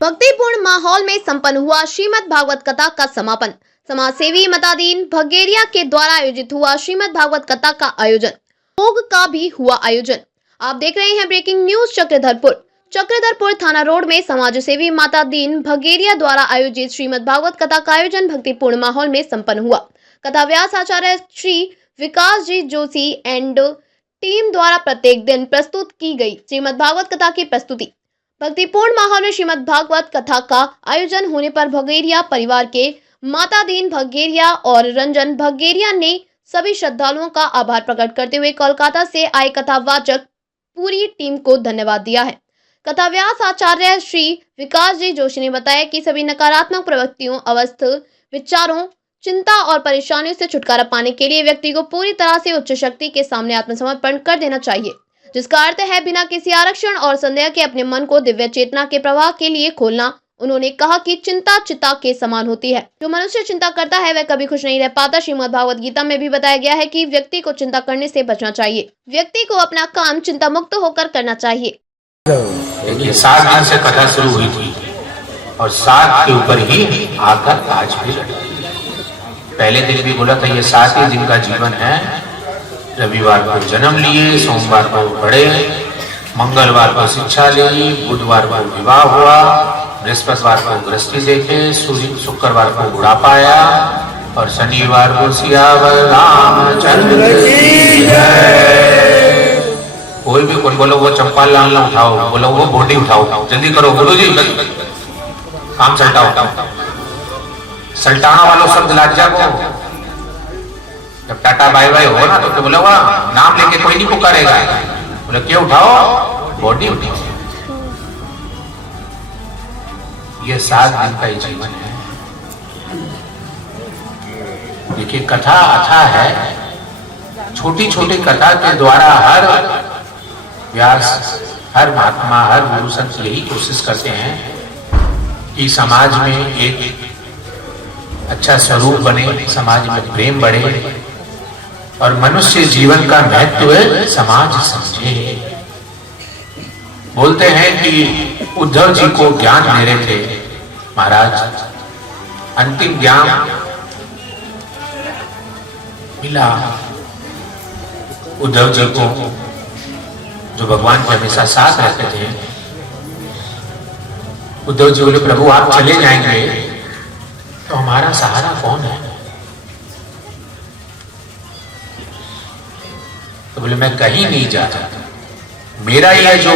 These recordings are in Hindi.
भक्तिपूर्ण माहौल में संपन्न हुआ श्रीमद् भागवत कथा का समापन। समाज सेवी मतादीन भगेरिया के द्वारा आयोजित हुआ श्रीमद् भागवत कथा का आयोजन। भोग का भी हुआ आयोजन। आप देख रहे हैं ब्रेकिंग न्यूज चक्रधरपुर थाना रोड में समाज सेवी मातादीन भगेरिया द्वारा आयोजित श्रीमद् भागवत कथा का आयोजन भक्तिपूर्ण माहौल में संपन्न हुआ। कथा व्यास आचार्य श्री विकास जी जोशी एंड टीम द्वारा प्रत्येक दिन प्रस्तुत की गई श्रीमद् भागवत कथा की प्रस्तुति। भक्तिपूर्ण माहौल में श्रीमद् भागवत कथा का आयोजन होने पर भगेरिया परिवार के मातादीन भगेरिया और रंजन भगेरिया ने सभी श्रद्धालुओं का आभार प्रकट करते हुए कोलकाता से आए कथावाचक पूरी टीम को धन्यवाद दिया है। कथा व्यास आचार्य श्री विकास जी जोशी ने बताया कि सभी नकारात्मक प्रवृत्तियों, अवस्थ विचारों, चिंता और परेशानियों से छुटकारा पाने के लिए व्यक्ति को पूरी तरह से उच्च शक्ति के सामने आत्मसमर्पण कर देना चाहिए, जिसका अर्थ है बिना किसी आरक्षण और संदेह के अपने मन को दिव्य चेतना के प्रवाह के लिए खोलना। उन्होंने कहा कि चिंता चिता के समान होती है। जो मनुष्य चिंता करता है वह कभी खुश नहीं रह पाता। श्रीमद् भागवत गीता में भी बताया गया है कि व्यक्ति को चिंता करने से बचना चाहिए। व्यक्ति को अपना काम चिंता मुक्त होकर करना चाहिए। देखिए 7 दिन से कथा शुरू हुई थी और 7 के ऊपर ही आकर आज भी पहले दिन भी बोला था ये 7 ही दिन का जीवन है। रविवार को जन्म लिए, सोमवार को पढ़े, मंगलवार को शिक्षा ली, बुधवार को विवाह हुआ, बृहस्पतिवार को गृहस्थी देखे, शुक्रवार को बुढ़ापा आया और शनिवार को सियावर रामचंद्र की जय। कोई भी कौन बोलो वो चंपा लाल ना उठाओ, बोलो वो बोटी उठाओ, जल्दी करो गुरु जी काम सल्टाओ। सल्टाना वालों शब्द लाज जाओ। जब टाटा बाय बाय हो ना तो बोला वाह नाम लेके कोई नहीं पुकारेगा, बोले क्यों उठाओ, बॉडी उठाओ। ये 7 दिन का ही जीवन है। देखिए कथा अथा है। छोटी छोटी कथा के द्वारा हर व्यास, हर महात्मा, हर गुरु संत यही कोशिश करते हैं कि समाज में एक अच्छा स्वरूप बने, समाज में प्रेम बढ़े और मनुष्य जीवन का महत्व समाज समझे। बोलते हैं कि उद्धव जी को ज्ञान दे रहे थे महाराज, अंतिम ज्ञान मिला उद्धव जी को जो भगवान के हमेशा साथ रहते थे। उद्धव जी बोले प्रभु आप चले जाएंगे तो हमारा सहारा कौन है? तो बोले मैं कहीं नहीं जा रहा, मेरा यह जो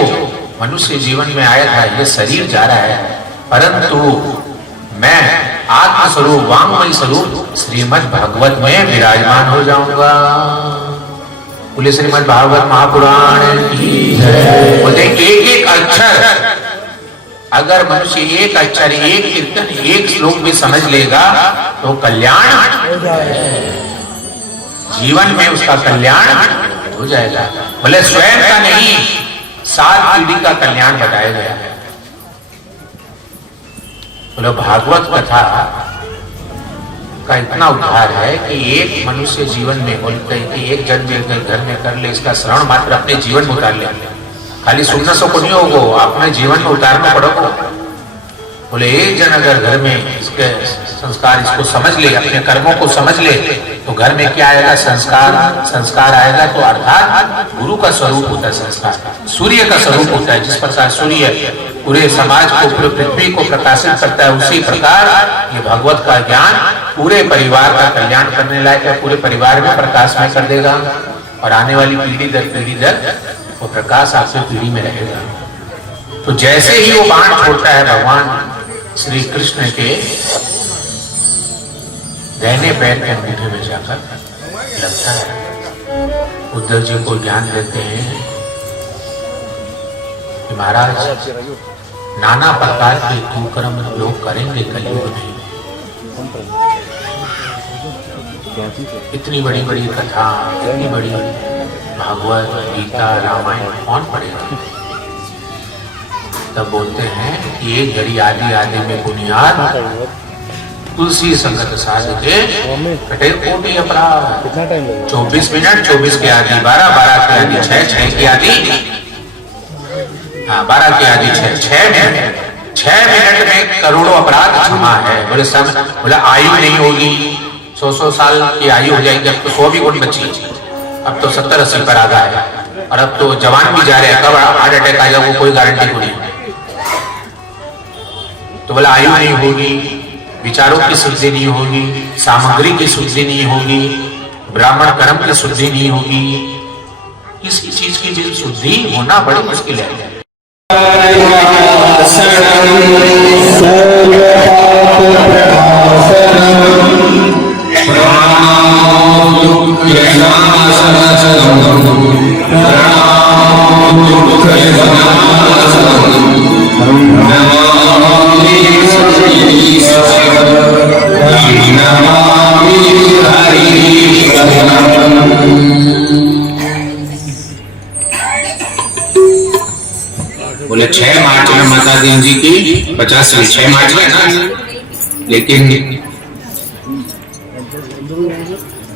मनुष्य जीवन में आया था ये शरीर जा रहा है, परंतु मैं आत्मस्वरूप वांगमय स्वरूप श्रीमद् भागवत में विराजमान हो जाऊंगा। बोले श्रीमद् भागवत महापुराण की जय। बोलते एक एक अक्षर, अगर मनुष्य एक अक्षर, एक कीर्तन, एक श्लोक भी समझ लेगा तो कल्याण हो जाएगा, जीवन में उसका कल्याण हो जाएगा। बोले स्वयं का नहीं 7 पीढ़ी का कल्याण बताया गया है। बोले भागवत कथा का इतना उद्धार है कि एक मनुष्य जीवन में बोलते हैं कि एक जन्म घर में कर ले, इसका श्रवण मात्र अपने जीवन में उतार ले। खाली सुनने से को नहीं होगा, अपने जीवन में उतारना पड़ेगा। बोले एक जन अगर घर में इसके संस्कार इसको समझ ले, अपने कर्मों को समझ ले, तो घर में क्या आएगा? संस्कार आएगा। तो अर्थात गुरु का स्वरूप होता है संस्कार, सूर्य का स्वरूप होता है। जिस प्रकार सूर्य पूरे समाज को, पूरे पृथ्वी को प्रकाशित करता है, उसी प्रकार ये भगवत का ज्ञान पूरे परिवार का कल्याण करने लायक है, पूरे परिवार में प्रकाश में कर देगा और आने वाली पीढ़ी दर वो प्रकाश आपसे पीढ़ी में रहेगा। तो जैसे ही वो बाण छोड़ता है भगवान श्री कृष्ण के दाहिने पैर के अंगूठे में जाकर लगता है, उद्धव जी को ज्ञान देते हैं कि महाराज नाना प्रकार के कुकर्म लोग करेंगे कलयुग में। इतनी बड़ी बड़ी कथा, इतनी बड़ी भागवत गीता रामायण कौन पढ़ेगा? तब बोलते हैं कि एक घड़ी आदि आदि में बुनियाद, तुलसी संगत साध के कटे कोटि अपराध। 24 मिनट 24 के आदि 12, 12 के आदि 6, 6 के आदि 12 के आदि 6, 6 मिनट 6 मिनट में करोड़ों अपराध क्षमा है। बोले आयु नहीं होगी, 100 साल की आयु हो जाएगी, अब तो 100 भी कौन बची, अब तो 70-80 पर आ गया है, और अब तो जवान भी जा रहे हैं, कब हार्ट अटैक आ जाए वो कोई गारंटी नहीं। तो बोला आयु नहीं होगी, विचारों की शुद्धि नहीं होगी, सामग्री की शुद्धि नहीं होगी, ब्राह्मण कर्म की शुद्धि नहीं होगी, किसी चीज की भी शुद्धि होना बड़ी मुश्किल है। बोले 6 मार्च में माता दी जी की 50वीं, 6 मार्च में ना, लेकिन